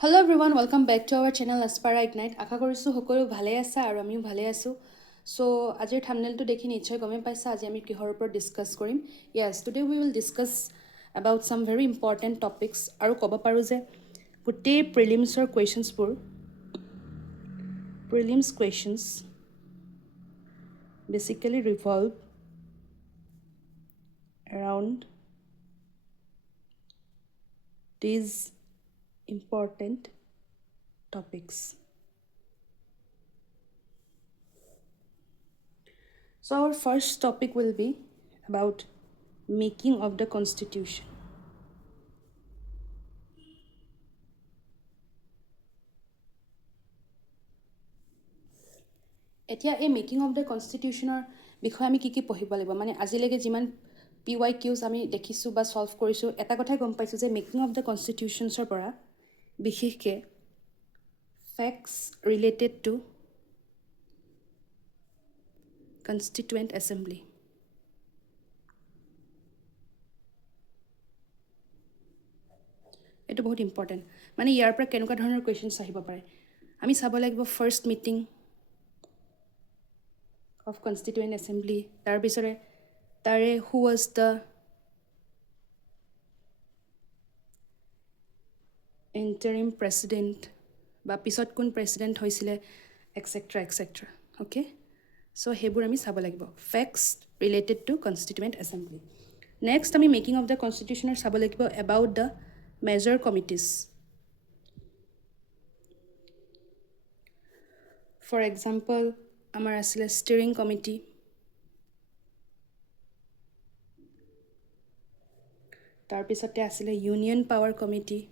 Hello everyone, welcome back to our channel Aspara Ignite. আশা কৰিছোঁ সকলো ভালে আছে আৰু আমিও ভালে আছোঁ। So আজিৰ থাম্বনেইলটো দেখি নিশ্চয় গমে পাইছা আজি আমি কিহৰ ওপৰত ডিসকাস কৰিম। Yes, today we will discuss about some very important topics আৰু ক'ব পাৰোঁ যে গোটেই প্ৰিলিমছৰ prelims questions basically revolve around these important topics. So our first topic will be about making of the constitution. এতিয়া এই মেকিং অফ দ্য কনষ্টিটিউশ্যনৰ বিষয়ে আমি কি পঢ়িব লাগিব মানে আজিলৈকে যিমান PYQs আমি দেখিছোঁ বা সলভ কৰিছোঁ এটা কথাই গম পাইছোঁ যে মেকিং অফ দ্য কনষ্টিটিউশ্যনছৰ পৰা বিশেষকৈ facts related to constituent assembly এইটো বহুত ইম্পৰ্টেণ্ট মানে ইয়াৰ পৰা কেনেকুৱা ধৰণৰ কুৱেশ্যনছ আহিব পাৰে আমি চাব লাগিব first meeting of Constituent Assembly, তাৰ পিছৰে তাৰে who was the interim president বা পিছত কোন president হৈছিলে etc. Okay? So সেইবোৰ আমি চাব লাগিব facts related to Constituent Assembly. Next আমি making of the constitution চাব লাগিব about the major committees. For example, আমাৰ আছিলে steering committee, তাৰপিছতে আছিলে union power committee,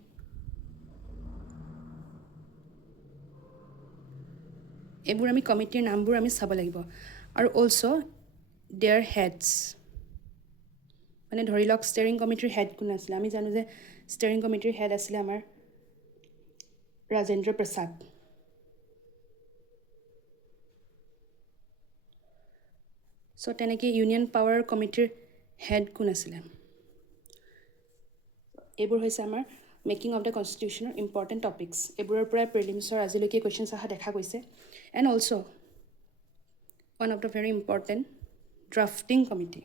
এইবোৰ আমি কমিটিৰ নামবোৰ আমি চাব লাগিব আৰু অলসো দেয়াৰ হেডছ মানে ধৰি লওক ষ্টেৰিং কমিটিৰ হেড কোন আছিলে আমি জানো যে ষ্টেৰিং কমিটিৰ হেড আছিলে আমাৰ ৰাজেন্দ্ৰ প্ৰসাদ সো তেনেকৈ ইউনিয়ন পাৱাৰ কমিটিৰ হেড কোন আছিলে এইবোৰ হৈছে আমাৰ মেকিং অফ দ্য কনষ্টিটিউশ্যনৰ ইম্পৰ্টেণ্ট টপিকছ এইবোৰৰ পৰাই প্ৰিলিমছৰ আজিলৈকে কুৱেশ্যনছ অহা দেখা গৈছে and also' one of the very important drafting committee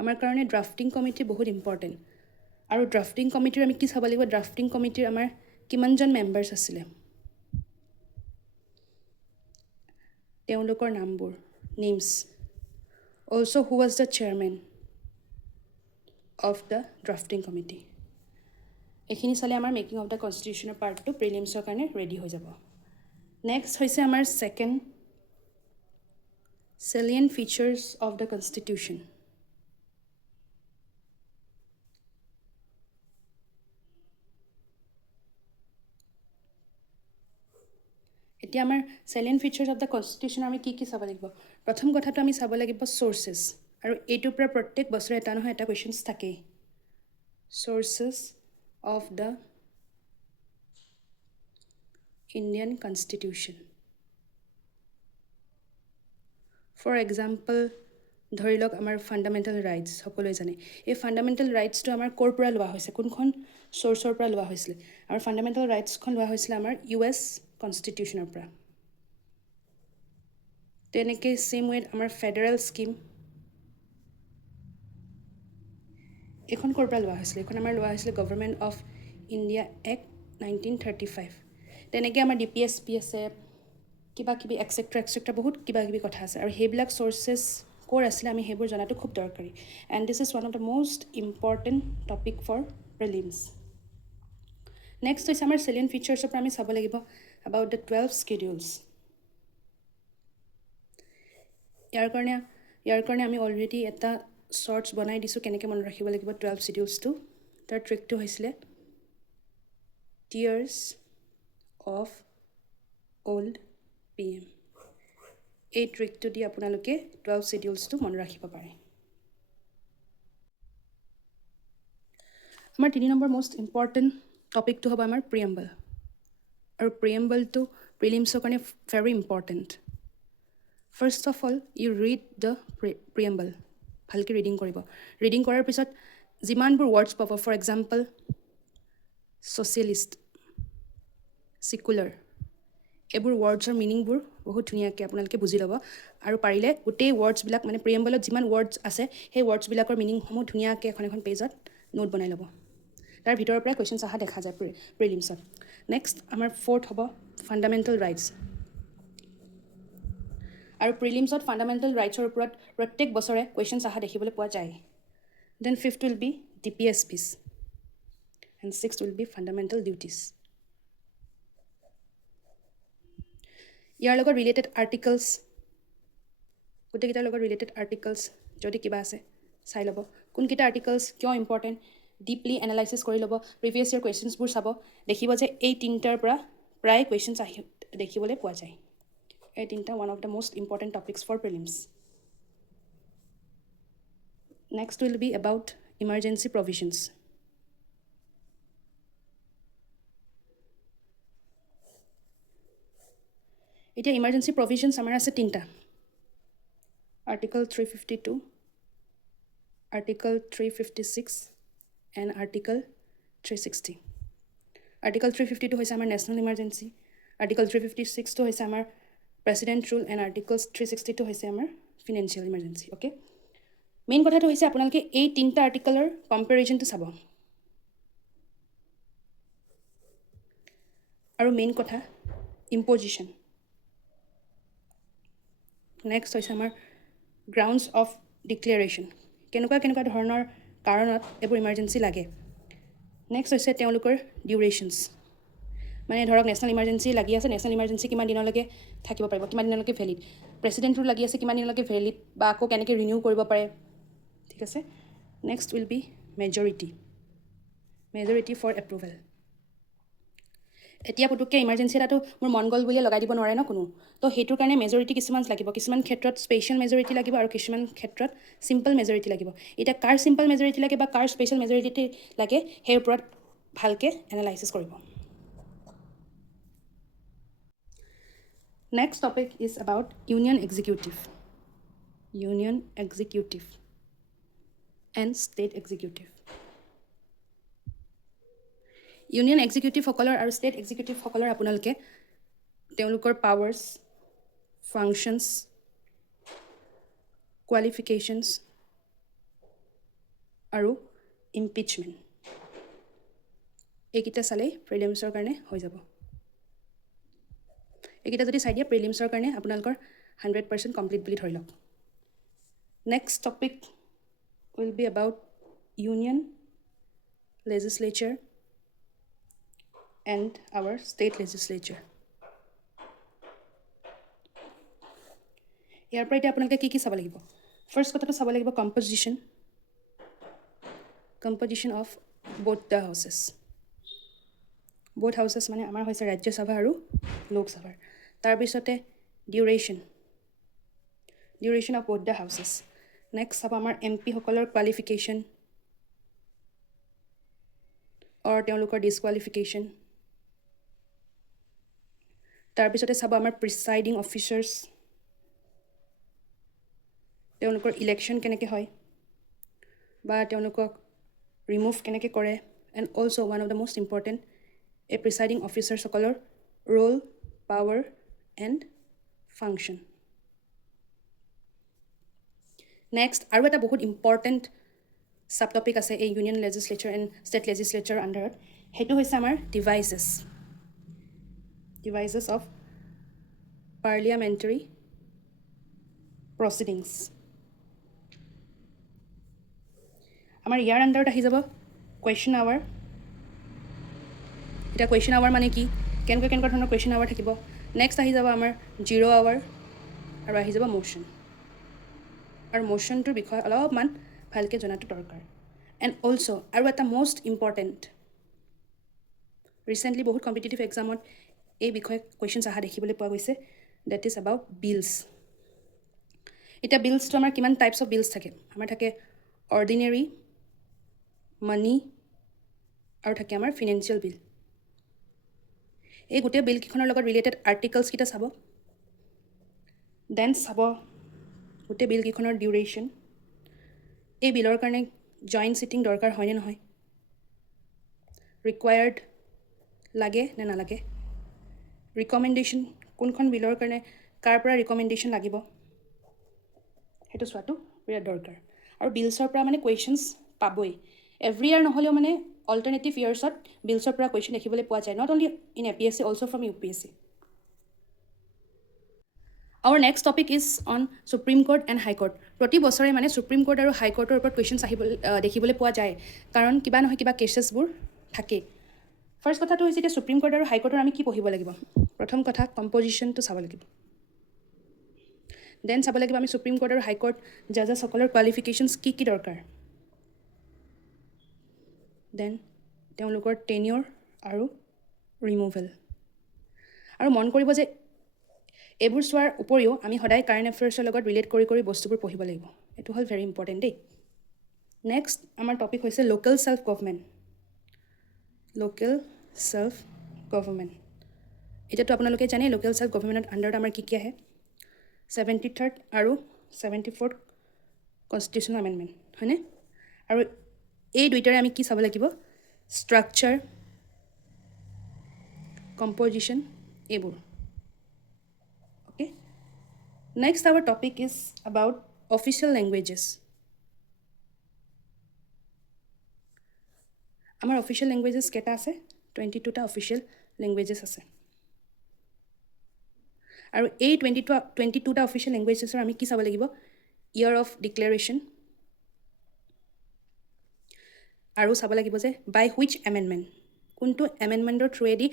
আমাৰ কাৰণে ড্ৰাফটিং কমিটি বহুত ইম্পৰ্টেণ্ট আৰু ড্ৰাফটিং কমিটিৰ আমি কি চাব লাগিব ড্ৰাফটিং কমিটিৰ আমাৰ কিমানজন মেম্বাৰ্ছ আছিলে তেওঁলোকৰ নামবোৰ names also who was the chairman of the drafting committee এইখিনি চালে আমাৰ মেকিং অফ দ্য কনষ্টিটিউশ্যনৰ পাৰ্টটো প্ৰিলিমছৰ কাৰণে ৰেডি হৈ যাব নেক্সট হৈছে আমাৰ second salient features of the constitution এতিয়া আমাৰ salient features of the constitution আমি কি চাব লাগিব প্ৰথম কথাটো আমি চাব লাগিব sources আৰু এইটোৰ পৰা প্ৰত্যেক বছৰে এটা নহয় এটা questions থাকে sources of the Indian constitution for example ধৰি লওক আমাৰ ফাণ্ডামেণ্টেল ৰাইটছ সকলোৱে জানে এই ফাণ্ডামেণ্টেল ৰাইটছটো আমাৰ ক'ৰ পৰা লোৱা হৈছে কোনখন চ'ৰ্চৰ পৰা লোৱা হৈছিলে আমাৰ ফাণ্ডামেণ্টেল ৰাইটছখন লোৱা হৈছিলে আমাৰ US কনষ্টিটিউশ্যনৰ পৰা তেনেকৈ চেম ৱেত আমাৰ ফেডাৰেল স্কিম এখন ক'ৰ পৰা লোৱা হৈছিলে এখন আমাৰ লোৱা হৈছিলে গভৰ্ণমেণ্ট অফ ইণ্ডিয়া এক্ট 1935 তেনেকৈ আমাৰ DPSP আছে কিবা কিবি এক্সেট্ৰা বহুত কিবা কিবি কথা আছে আৰু সেইবিলাক চ'ৰ্চেছ ক'ৰ আছিলে আমি সেইবোৰ জনাটো খুব দৰকাৰী and this is one of the most important topic for prelims next হৈছে আমাৰ চেলিয়েণ্ট ফিচাৰ্ছৰ পৰা আমি চাব লাগিব এবাউট দ্য 12 schedules ইয়াৰ কাৰণে আমি অলৰেডি এটা শ্বৰ্টছ বনাই দিছোঁ কেনেকৈ মনত ৰাখিব লাগিব 12 schedules-টো তাৰ ট্ৰিকটো হৈছিলে টিয়াৰ্ছ অফ অল্ড PM এই ট্ৰিকটো দি আপোনালোকে 12 schedules-টো মনত ৰাখিব পাৰে আমাৰ 3 নম্বৰ most important টপিকটো হ'ব আমাৰ preamble আৰু preambleটো প্ৰিলিমছৰ কাৰণে very important First of all, you read the preamble. ভালকৈ ৰিডিং কৰিব ৰিডিং কৰাৰ পিছত যিমানবোৰ ৱৰ্ডছ পাব, ফৰ এক্সাম্পল ছ'চিয়েলিষ্ট, ছিকুলাৰ, এইবোৰ ৱৰ্ডছৰ মিনিংবোৰ বহুত ধুনীয়াকৈ আপোনালোকে বুজি ল'ব আৰু পাৰিলে গোটেই ৱৰ্ডছবিলাক মানে প্ৰিএম্বলত যিমান ৱৰ্ডছ আছে সেই ৱৰ্ডছবিলাকৰ মিনিংসমূহ ধুনীয়াকৈ এখন এখন পেজত নোট বনাই ল'ব। তাৰ ভিতৰৰ পৰাই কুৱেশ্যনছ অহা দেখা যায় প্ৰিলিমছত। নেক্সট আমাৰ 4th হ'ব ফাণ্ডামেণ্টেল ৰাইটছ। আৰু প্ৰিলিমছত ফাণ্ডামেণ্টেল ৰাইটছৰ ওপৰত প্ৰত্যেক বছৰে কুৱেশ্যনছ অহা দেখিবলৈ পোৱা যায়। Then 5th will be DPSPs and 6th will be fundamental duties. ইয়াৰ লগত ৰিলেটেড আৰ্টিকলছ, গোটেইকেইটাৰ লগত ৰিলেটেড আৰ্টিকলছ যদি কিবা আছে চাই ল'ব, কোনকেইটা আৰ্টিকলছ কিয় ইম্পৰ্টেণ্ট ডিপলি এনালাইচিছ কৰি ল'ব, প্ৰিভিয়াছ ইয়েৰ কুৱেশ্যনছবোৰ চাব, দেখিব যে এই তিনিটাৰ পৰা প্ৰায় কুৱেশ্যনছ আহি দেখিবলৈ পোৱা যায়। এই তিনিটা one of the most important topics for prelims. Next will be about emergency provisions. এতিয়া ইমাৰ্জেঞ্চি প্ৰভিজনছ আমাৰ আছে তিনিটা, article 352, article 356 and article 360। Article 352 হৈছে আমাৰ নেশ্যনেল ইমাৰ্জেঞ্চি, আৰ্টিকল 356টো হৈছে আমাৰ প্ৰেচিডেণ্ট ৰুল এণ্ড আৰ্টিকল 360টো হৈছে আমাৰ ফিনেন্সিয়েল ইমাৰ্জেঞ্চি। অ'কে, মেইন কথাটো হৈছে আপোনালোকে এই তিনিটা আৰ্টিকলৰ কম্পেৰিজনটো চাব। আৰু মেইন কথা ইম্পজিশ্যন। নেক্সট হৈছে আমাৰ গ্ৰাউণ্ডছ অফ ডিক্লেৰেশ্যন, কেনেকুৱা ধৰণৰ কাৰণত এইবোৰ ইমাৰ্জেঞ্চি লাগে। নেক্সট হৈছে তেওঁলোকৰ ডিউৰেশ্যনছ, মানে ধৰক নেশ্যনেল ইমাৰ্জেঞ্চি লাগি আছে, নেশ্যনেল ইমাৰ্জেঞ্চি কিমান দিনলৈকে থাকিব পাৰিব, কিমান দিনলৈকে ভেলিড, প্ৰেচিডেণ্ট ৰুল লাগি আছে কিমান দিনলৈকে ভেলিড বা আকৌ কেনেকৈ ৰিনিউ কৰিব পাৰে। ঠিক আছে, next will be majority for approval. এতিয়া পুতুককৈ ইমাৰ্জেঞ্চি এটাতো মোৰ মন গ'ল বুলিয়ে লগাই দিব নোৱাৰে ন কোনো, তো সেইটোৰ কাৰণে মেজৰিটি কিছুমান লাগিব, কিছুমান ক্ষেত্ৰত স্পেচিয়েল মেজৰিটি লাগিব আৰু কিছুমান ক্ষেত্ৰত চিম্পল মেজৰিটি লাগিব। এতিয়া কাৰ চিম্পল মেজৰিটি লাগে বা কাৰ স্পেচিয়েল মেজৰিটি লাগে সেই ওপৰত ভালকৈ এনালাইচিছ কৰিব। Next topic is about union executive and state executive. Union এক্সিকিউটিভসকলৰ আৰু ষ্টেট এক্সিকিউটিভসকলৰ আপোনালোকে তেওঁলোকৰ পাৱাৰ্ছ, ফাংচনছ, কোৱালিফিকেশ্যনছ আৰু ইম্পিচমেণ্ট এইকেইটা চালেই প্ৰিলিমছৰ কাৰণে হৈ যাব। এইকেইটা যদি চাই দিয়ে প্ৰিলিমছৰ কাৰণে আপোনালোকৰ 100% কমপ্লিট বুলি ধৰি লওক। Next topic will be about union legislature and our state legislature. ইয়াৰ পৰা এতিয়া আপোনালোকে কি চাব লাগিব? ফাৰ্ষ্ট কথাটো চাব লাগিব composition of both the houses. both houses মানে আমাৰ হৈছে ৰাজ্যসভা আৰু লোকসভাৰ। তাৰপিছতে duration of both the houses. Next চাব আমাৰ MP সকলৰ কোৱালিফিকেশ্যন অৰ তেওঁলোকৰ ডিছকুৱালিফিকেশ্যন। তাৰপিছতে চাব আমাৰ প্ৰিচাইডিং অফিচাৰ্ছ, তেওঁলোকৰ ইলেকশ্যন কেনেকৈ হয় বা তেওঁলোকক ৰিমুভ কেনেকৈ কৰে, and also' one of the most important এই প্ৰিচাইডিং অফিচাৰ্ছসকলৰ role, power and function. Next আৰু এটা বহুত ইম্পৰ্টেণ্ট চাব টপিক আছে এই ইউনিয়ন লেজিছলেচাৰ এণ্ড ষ্টেট লেজিছলেচাৰৰ আণ্ডাৰত, সেইটো হৈছে আমাৰ ডিভাইচেছ অফ পাৰ্লিয়ামেণ্টাৰী প্ৰচিডিংছ। আমাৰ ইয়াৰ আণ্ডাৰত আহি যাব কুৱেশ্যন আৱাৰ। এতিয়া কুৱেশ্যন আৱাৰ মানে কি, কেনেকুৱা ধৰণৰ কুৱেশ্যন আৱাৰ থাকিব। নেক্সট আহি যাব আমাৰ 0 আৱাৰ আৰু আহি যাব মোশ্যন। আৰু মোশ্যনটোৰ বিষয়ে অলপমান ভালকৈ জনাটো দৰকাৰ। এণ্ড অলছ' আৰু এটা মষ্ট ইম্পৰ্টেণ্ট, ৰিচেণ্টলি বহুত কম্পিটিটিভ এক্সামত এই বিষয়ে কুৱেশ্যনছ অহা দেখিবলৈ পোৱা গৈছে, ডেট ইজ এবাউট বিলছ। এতিয়া বিলছটো আমাৰ কিমান টাইপছ অফ বিলছ থাকে? আমাৰ থাকে অৰ্ডিনেৰী, মানি আৰু থাকে আমাৰ ফিনেন্সিয়েল বিল। এই গোটেই বিলকেইখনৰ লগত ৰিলেটেড আৰ্টিকলছকেইটা চাব। দেন চাব গোটেই বিলকেইখনৰ ডিউৰেশ্যন, এই বিলৰ কাৰণে জইণ্ট চিটিং দৰকাৰ হয়নে নহয়, ৰিকুৱায়াৰ্ড লাগে নে নালাগে, ৰিকমেণ্ডেশ্যন কোনখন বিলৰ কাৰণে কাৰ পৰা ৰিকমেণ্ডেশ্যন লাগিব, সেইটো চোৱাটো বিৰাট দৰকাৰ। আৰু বিলছৰ পৰা মানে কুৱেশ্যনছ পাবই, এভৰি ইয়াৰ নহ'লেও মানে অল্টাৰনেটিভ ইয়াৰ্ছত বিলছৰ পৰা কুৱেশ্যন দেখিবলৈ পোৱা যায়, not only in APSC, also' from UPSC। Our next topic is on Supreme Court and High Court. প্ৰতি বছৰে মানে Supreme Court আৰু High Courtৰ ওপৰত কুৱেশ্যনছ দেখিবলৈ পোৱা যায়, কাৰণ কিবা নহয় কিবা কেছেছবোৰ থাকে। ফাৰ্ষ্ট কথাটো হৈছে এতিয়া Supreme Court আৰু High Courtৰ আমি কি পঢ়িব লাগিব। প্ৰথম কথা কম্পজিশ্যনটো চাব লাগিব, দেন চাব লাগিব আমি Supreme Court আৰু High Court জাজেছসকলৰ কোৱালিফিকেশ্যনছ কি কি দৰকাৰ, দেন তেওঁলোকৰ টেনিয়ৰ আৰু ৰিমুভেল। আৰু মন কৰিব যে এইবোৰ চোৱাৰ উপৰিও আমি সদায় কাৰেণ্ট এফেয়াৰ্ছৰ লগত ৰিলেট কৰি কৰি বস্তুবোৰ পঢ়িব লাগিব, এইটো হ'ল ভেৰি ইম্পৰ্টেণ্ট দেই। নেক্সট আমাৰ টপিক হৈছে local self government. Local self government, এতিয়াতো আপোনালোকে জানে লোকেল ছেল্ফ গভৰ্ণমেণ্টৰ আণ্ডাৰত আমাৰ কি কি আহে, 73rd আৰু 74th কনষ্টিটিউশ্যনেল এমেণ্ডমেণ্ট, হয়নে? আৰু এই দুইটাৰে আমি কি চাব লাগিব, ষ্ট্ৰাকচাৰ, কম্পজিশ্যন, এইবোৰ। Okay, next our topic is about official languages. আমাৰ অফিচিয়েল লেংগুৱেজেছ কেইটা আছে, 22টা অফিচিয়েল লেংগুৱেজেছ আছে। আৰু এই 22টা অফিচিয়েল লেংগুৱেজেছৰ আমি কি চাব লাগিব, ইয়েৰ অফ ডিক্লেৰেশ্যন, আৰু চাব লাগিব যে বাই হুইচ এমেণ্ডমেণ্ট, কোনটো এমেণ্ডমেণ্টৰ থ্ৰুৱেদি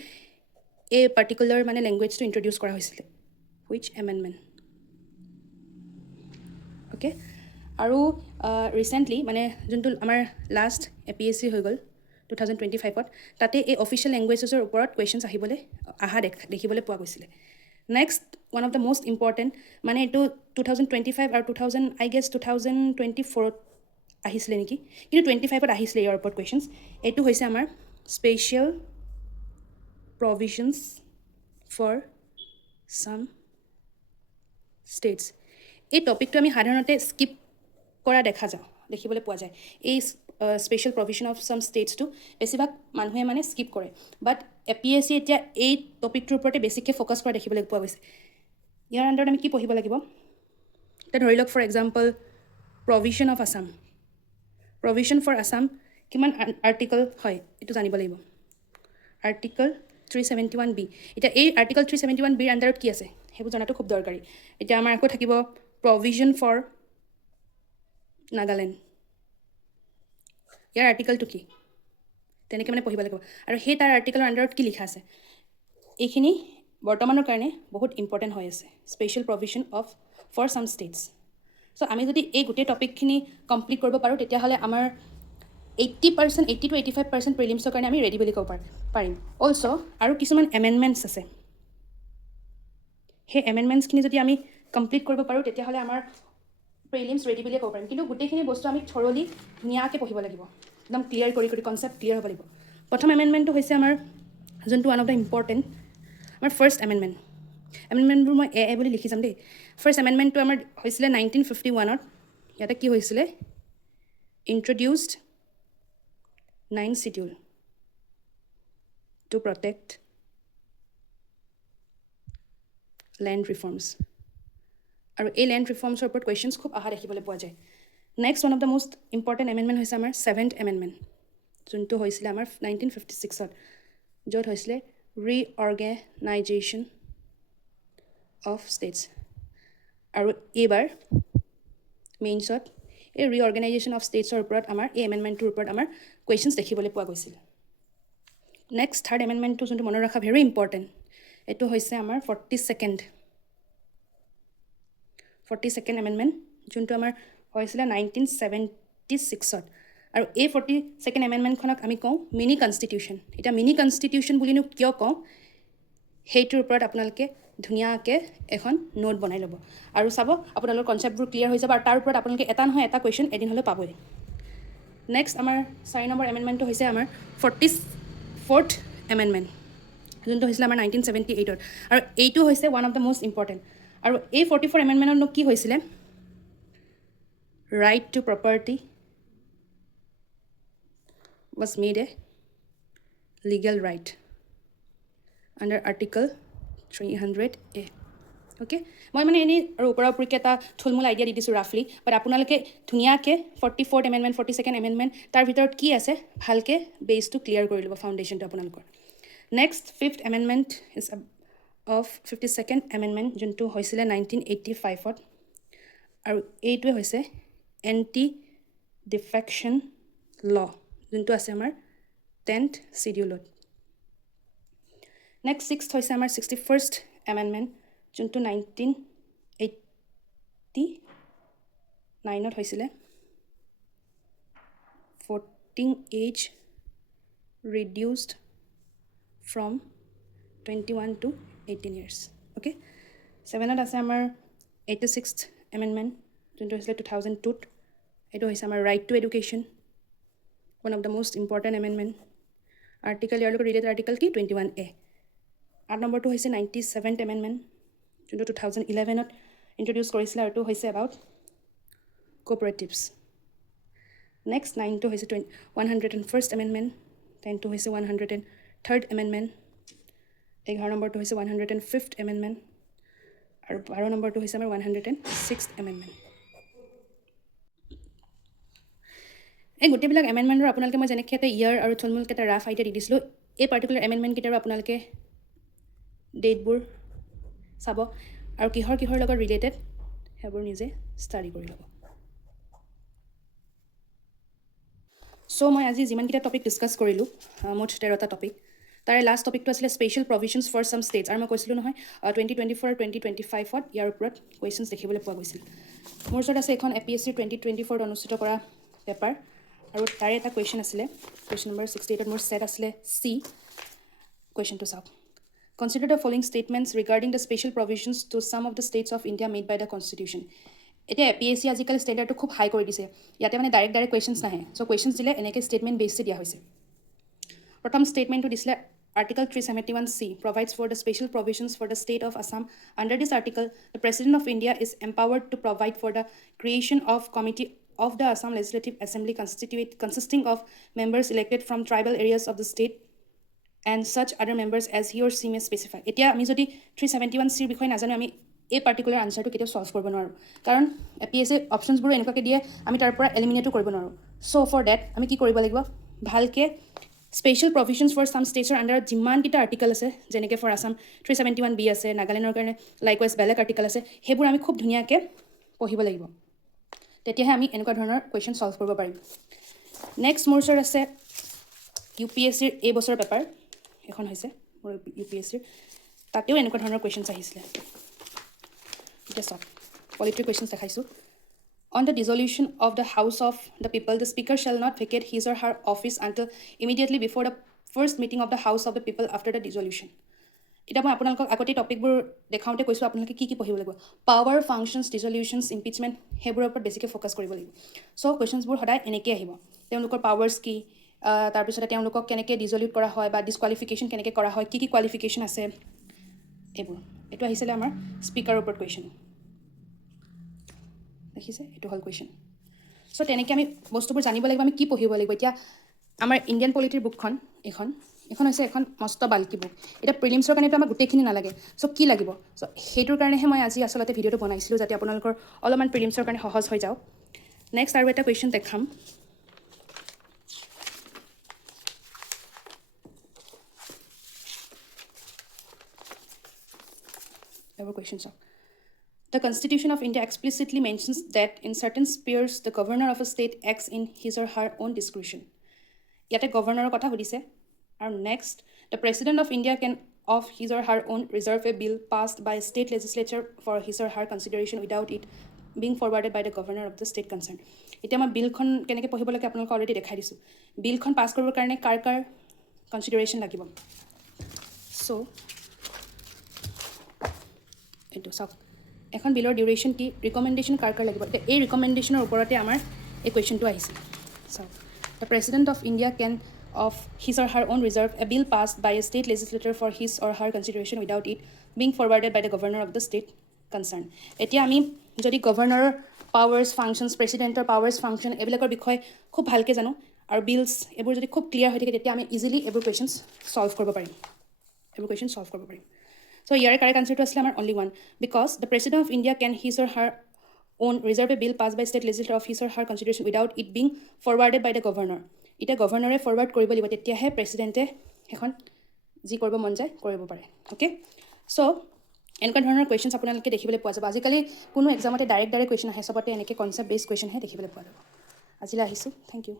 এই পাৰ্টিকুলাৰ মানে লেংগুৱেজটো ইণ্ট্ৰডিউচ কৰা হৈছিলে, হুইচ এমেণ্ডমেণ্ট। অ'কে, আৰু ৰিচেণ্টলি মানে যোনটো আমাৰ লাষ্ট APSC হৈ গ'ল 2025ত, তাতে এই অফিচিয়েল লেংগুৱেজেছৰ ওপৰত কুৱেশ্যনছ দেখিবলৈ পোৱা গৈছিলে। Next one of the most important, মানে এইটো 2025 আৰু 2024ত আহিছিলে নেকি, কিন্তু 25ত আহিছিলে ইয়াৰ ওপৰত কুৱেশ্যনছ। এইটো হৈছে আমাৰ স্পেচিয়েল প্ৰভিজনছ ফৰ ছাম ষ্টেটছ। এই টপিকটো আমি সাধাৰণতে স্কিপ কৰা দেখিবলৈ পোৱা যায়। এই স্পেচিয়েল প্ৰভিজন অফ ছাম ষ্টেটছটো বেছিভাগ মানুহে মানে স্কিপ কৰে, বাট APSC এতিয়া এই টপিকটোৰ ওপৰতে বেছিকৈ ফ'কাছ কৰা দেখিবলৈ পোৱা গৈছে। ইয়াৰ আণ্ডাৰত আমি কি পঢ়িব লাগিব, এতিয়া ধৰি লওক for example provision of Assam, provision for Assam কিমান আৰ্টিকল হয় এইটো জানিব লাগিব, আৰ্টিকল 371B। এতিয়া এই আৰ্টিকল 371Bৰ আণ্ডাৰত কি আছে সেইবোৰ জনাটো খুব দৰকাৰী। এতিয়া আমাৰ আকৌ থাকিব প্ৰভিজন ফৰ নাগালেণ্ড, ইয়াৰ আৰ্টিকলটো কি, তেনেকৈ মানে পঢ়িব লাগিব। আৰু সেই তাৰ আৰ্টিকলৰ আণ্ডাৰত কি লিখা আছে, এইখিনি বৰ্তমানৰ কাৰণে বহুত ইম্পৰ্টেণ্ট হৈ আছে, special provision for some states. So' আমি যদি এই গোটেই টপিকখিনি কমপ্লিট কৰিব পাৰোঁ, তেতিয়াহ'লে আমাৰ 80 to 85% প্ৰিলিমছৰ কাৰণে আমি ৰেডি বুলি ক'ব পাৰিম। অলছ' আৰু কিছুমান এমেণ্ডমেণ্টছ আছে, সেই এমেণ্ডমেণ্টছখিনি যদি আমি কমপ্লিট কৰিব পাৰোঁ, তেতিয়াহ'লে আমাৰ প্ৰিলিমছ ৰেডি বুলিয়ে ক'ব পাৰিম। কিন্তু গোটেইখিনি বস্তু আমি থৰলি ধুনীয়াকৈ পঢ়িব লাগিব, একদম ক্লিয়াৰ কৰি কনচেপ্ট ক্লিয়াৰ হ'ব লাগিব। প্ৰথম এমেণ্ডমেণ্টটো হৈছে আমাৰ যোনটো ওৱান অফ দ্য ইম্পৰ্টেণ্ট, আমাৰ ফাৰ্ষ্ট এমেণ্ডমেণ্ট। এমেণ্ডমেণ্টবোৰ মই এ বুলি লিখি যাম দেই। ফাৰ্ষ্ট এমেণ্ডমেণ্টটো আমাৰ হৈছিলে 1951ত। ইয়াতে কি হৈছিলে, introduced 9th Schedule to protect land reforms, আৰু এই লেণ্ড ৰিফৰ্মছৰ ওপৰত কুৱেশ্যনছ খুব অহা দেখিবলৈ পোৱা যায়। Next one of the most important amendment হৈছে আমাৰ 7th Amendment, যোনটো হৈছিলে আমাৰ 1956ত, য'ত হৈছিলে ৰিঅৰ্গেনাইজেশ্যন অফ ষ্টেটছ। আৰু এইবাৰ মেইনছত এই ৰিঅৰ্গেনাইজেশ্যন অফ ষ্টেটছৰ ওপৰত আমাৰ এই এমেণ্ডমেণ্টটোৰ ওপৰত আমাৰ কুৱেশ্যনছ দেখিবলৈ পোৱা গৈছিল। নেক্সট থাৰ্ড এমেণ্ডমেণ্টটো যোনটো মনত ৰখা ভেৰি ইম্পৰ্টেণ্ট, এইটো হৈছে আমাৰ 42nd এমেণ্ডমেণ্ট, যোনটো আমাৰ হৈছিলে 1976ত। আৰু এই 42nd এমেণ্ডমেণ্টখনক আমি কওঁ মিনি কনষ্টিটিউশ্যন। এতিয়া মিনি কনষ্টিটিউশ্যন বুলিনো কিয় কওঁ, সেইটোৰ ওপৰত আপোনালোকে ধুনীয়াকৈ এখন নোট বনাই ল'ব, আৰু চাব আপোনালোকৰ কনচেপ্টবোৰ ক্লিয়াৰ হৈ যাব, আৰু তাৰ ওপৰত আপোনালোকে এটা নহয় এটা কুৱেশ্যন এদিন হ'লেও পাবই। নেক্সট আমাৰ 4 নম্বৰ এমেণ্ডমেণ্টটো হৈছে আমাৰ 44th এমেণ্ডমেণ্ট, যোনটো হৈছিলে আমাৰ 1978ত। আৰু এইটো হৈছে one of the most important. আৰু এই 44 এমেণ্ডমেণ্টতনো কি হৈছিলে, right to property was made a legal right under Article 300A. Okay? মই মানে এনেই আৰু ওপৰা ওপৰিকৈ এটা থুলমূল আইডিয়া দি দিছোঁ ৰাফলি, বাট আপোনালোকে ধুনীয়াকৈ 44th এমেণ্ডমেণ্ট 42nd এমেণ্ডমেণ্ট তাৰ ভিতৰত কি আছে ভালকৈ বেছটো ক্লিয়াৰ কৰি ল'ব, ফাউণ্ডেশ্যনটো আপোনালোকৰ। Next 5th amendment is of 52nd amendment, যোনটো হৈছিলে 1985ত, আৰু এইটোৱে হৈছে এণ্টি ডিফেকশ্যন ল, যোনটো আছে আমাৰ 10th চিডিউলত। নেক্সট 6th হৈছে আমাৰ 61st এমেণ্ডমেণ্ট, যোনটো 1989ত হৈছিলে। voting age reduced from 21 to 18 years. Okay? 7th আছে আমাৰ 86th এমেণ্ডমেণ্ট, যোনটো হৈছিলে 2002ত। এইটো হৈছে আমাৰ right to education, one of the most important amendment. Article ইয়াৰ লগত ৰিলেটেড আৰ্টিকেল কি 21A। 8 নম্বৰটো হৈছে 97th এমেণ্ডমেণ্ট, যোনটো 2011ত ইণ্ট্ৰডিউচ কৰিছিলে, আৰু এইটো হৈছে এবাউট কোঅপাৰেটিভছ। নেক্সট 9টো হৈছে 101st এমেণ্ডমেণ্ট, 10টো হৈছে 103rd এমেণ্ডমেণ্ট, 11 নম্বৰটো হৈছে 105th এমেণ্ডমেণ্ট, আৰু 12 নম্বৰটো হৈছে আমাৰ 106th এমেণ্ডমেণ্ট। এই গোটেইবিলাক এমেণ্ডমেণ্টৰ আপোনালোকে মই যেনেকৈ এটা ইয়াৰ আৰু থুলমূলকৈ এটা ৰাফ আইডিয়া দি দিছিলোঁ, এই পাৰ্টিকুলাৰ এমেণ্ডমেণ্টকেইটাৰো আপোনালোকে ডেটবোৰ চাব আৰু কিহৰ লগত ৰিলেটেড সেইবোৰ নিজে ষ্টাডি কৰি ল'ব। চ' মই আজি যিমানকেইটা টপিক ডিছকাছ কৰিলোঁ, মুঠ 13টা টপিক, তাৰে লাষ্ট টপিকটো আছিলে স্পেচিয়েল প্ৰভিশ্যনছ ফৰ ছাম ষ্টেটছ। আৰু মই কৈছিলোঁ নহয় 2024 আৰু 2025ত ইয়াৰ ওপৰত কুৱেশ্যনছ দেখিবলৈ পোৱা গৈছিল। মোৰ ওচৰত আছে এখন APSC 2024ত অনুষ্ঠিত কৰা পেপাৰ, আৰু তাৰে এটা কুৱেশ্যন আছিলে, কুৱেশ্যন নম্বৰ 68ত মোৰ ছেট আছিলে চি। কুৱেশ্যনটো চাওক, consider the following statements regarding the special provisions to some of the states of India made by the constitution. এতিয়া APSC আজিকালি ষ্টেণ্ডাৰ্ডটো খুব হাই কৰি দিছে, ইয়াতে মানে ডাইৰেক্ট কুৱেশ্যনছ নাহে। চ' কুৱেশ্যনছ দিলে এনেকৈ ষ্টেটমেণ্ট বেছতে দিয়া হৈছে। প্ৰথম ষ্টেটমেণ্টটো দিছিলে Article 371C provides for the special provisions for the state of Assam. Under this article, the President of India is empowered to provide for the creation of committee of the Assam Legislative Assembly consisting of members elected from tribal areas of the state and such other members as he or she may specify. এতিয়া আমি যদি 371C বিষয়ে নাজানো, আমি এই particular আনচাৰটো কেতিয়াও solve কৰিব নোৱাৰোঁ, কাৰণ APSC অপশ্যনছবোৰো এনেকুৱাকৈ দিয়ে আমি তাৰ পৰা এলিমিনেটো কৰিব নোৱাৰোঁ। চ' ফৰ ডেট আমি কি কৰিব লাগিব, ভালকৈ স্পেচিয়েল প্ৰভিশ্যনছ ফৰ ছাম ষ্টেটছৰ আণ্ডাৰত যিমানকেইটা আৰ্টিকেল আছে, যেনেকৈ ফৰ আছাম 371B আছে, নাগালেণ্ডৰ কাৰণে লাইকৱাইজ বেলেগ আৰ্টিকেল আছে, সেইবোৰ আমি খুব ধুনীয়াকৈ পঢ়িব লাগিব, তেতিয়াহে আমি এনেকুৱা ধৰণৰ কুৱেশ্যন ছল্ভ কৰিব পাৰিম। নেক্সট মোৰ ওচৰত আছে UPSCৰ এই বছৰৰ পেপাৰ এখন হৈছে মোৰ UPSCৰ, তাতেও এনেকুৱা ধৰণৰ কুৱেশ্যনছ আহিছিলে। এতিয়া চাওক, পলিটি কুৱেশ্যনছ দেখাইছোঁ। On the dissolution of the House of the People, the Speaker shall not vacate his or her office until immediately before the first meeting of the House of the People after the dissolution. এতিয়া মই আপোনালোকক আগতে টপিকবোৰ দেখাওঁতে কৈছোঁ আপোনালোকে কি পঢ়িব লাগিব, power, functions, ডিছলিউশ্যনছ, ইম্পিচমেণ্ট, সেইবোৰৰ ওপৰত বেছিকৈ ফ'কাছ কৰিব লাগিব। চ' কুৱেশ্যনছবোৰ সদায় এনেকৈ আহিব, তেওঁলোকৰ পাৱাৰ্ছ কি, তাৰপিছতে তেওঁলোকক কেনেকৈ ডিছলিউট কৰা হয় বা ডিছকুৱালিফিকেশ্যন কেনেকৈ কৰা হয়, কি কোৱালিফিকেশ্যন আছে, এইবোৰ। এইটো আহিছিলে আমাৰ স্পীকাৰৰ ওপৰত কুৱেশ্যন, দেখিছে, এইটো হ'ল কুৱেশ্যন। চ' তেনেকৈ আমি বস্তুবোৰ জানিব লাগিব, আমি কি পঢ়িব লাগিব। এতিয়া আমাৰ ইণ্ডিয়ান পলিটিৰ বুকখন এইখন হৈছে এখন মস্ত বাল্কি বুক। এতিয়া প্ৰিলিমছৰ কাৰণেতো আমাক গোটেইখিনি নালাগে, চ' কি লাগিব, চ' সেইটোৰ কাৰণেহে মই আজি আচলতে ভিডিঅ'টো বনাইছিলোঁ, যাতে আপোনালোকৰ অলপমান প্ৰিলিমছৰ কাৰণে সহজ হৈ যাওক। নেক্সট আৰু এটা কুৱেশ্যন দেখাম, এইবোৰ কুৱেশ্যন চাওক। The Constitution of India explicitly mentions that in certain spheres, the governor of a state acts in his or her own discretion. ইয়াতে গভৰ্ণৰৰ কথা সুধিছে। আৰু next, the President of India can of his or her own reserve a bill passed by a state legislature for his or her consideration without it being forwarded by the governor of the state concerned. এতিয়া মই বিলখন কেনেকৈ পঢ়িব লাগে আপোনালোকক already দেখাই দিছোঁ। বিলখন পাছ কৰিবৰ কাৰণে কাৰ কনচিডাৰেশ্যন লাগিব। চ' এইটো চাওক, এখন বিলৰ ডিউৰেশ্যন কি, ৰিকমেণ্ডেশ্যন কাৰ লাগিব। এতিয়া এই ৰিকমেণ্ডেশ্যনৰ ওপৰতে আমাৰ এই কুৱেশ্যনটো আহিছে। চাওক, the president of India can of his or her own reserve a bill passed by a state legislature for his or her consideration without it being forwarded by the governor of the state concerned. এতিয়া আমি যদি গভৰ্ণৰৰ powers functions, প্ৰেচিডেণ্টৰ powers function এইবিলাকৰ বিষয়ে খুব ভালকৈ জানো, আৰু bills এইবোৰ যদি খুব ক্লিয়াৰ হৈ থাকে তেতিয়া আমি ইজিলি এইবোৰ কুৱেশ্যনছ ছল্ভ কৰিব পাৰিম চ' ইয়াৰে কাৰেক্ট আনচাৰটো আছিলে আমাৰ only one because the president of India can his or her own reserve a bill passed by state legislature of his or her consideration without it being forwarded by the governor. এতিয়া গভৰ্ণৰে forward কৰিব লাগিব তেতিয়াহে প্ৰেচিডেণ্টে এখন যি কৰিব মন যায় কৰিব পাৰে অ'কে চ' এনেকুৱা ধৰণৰ কুৱেশ্যনছ আপোনালোকে দেখিবলৈ পোৱা যাব আজিকালি কোনো এক্সামতে ডাইৰেক্ট কুৱেশ্যন আহে চবতে এনেকৈ কনচেপ্ট বেছ কুৱেশ্যনহে দেখিবলৈ পোৱা যাব আজিলৈ আহিছোঁ থেংক ইউ